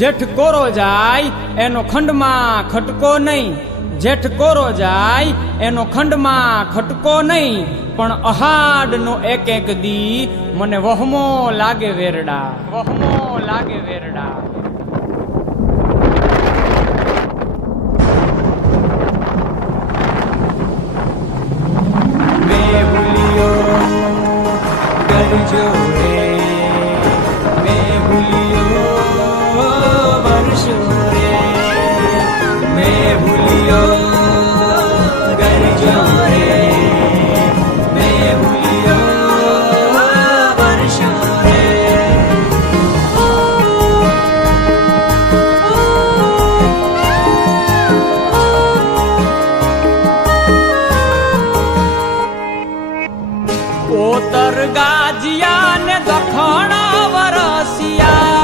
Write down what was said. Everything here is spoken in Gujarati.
જેઠ કોરો જાય એનો ખંડમાં ખટકો નહીં, જેઠ કોરો જાય એનો ખંડમાં ખટકો નહીં, પણ અહાડનો એક એક દી મને વહમો લાગે વેરડા, વહમો લાગે વેરડા.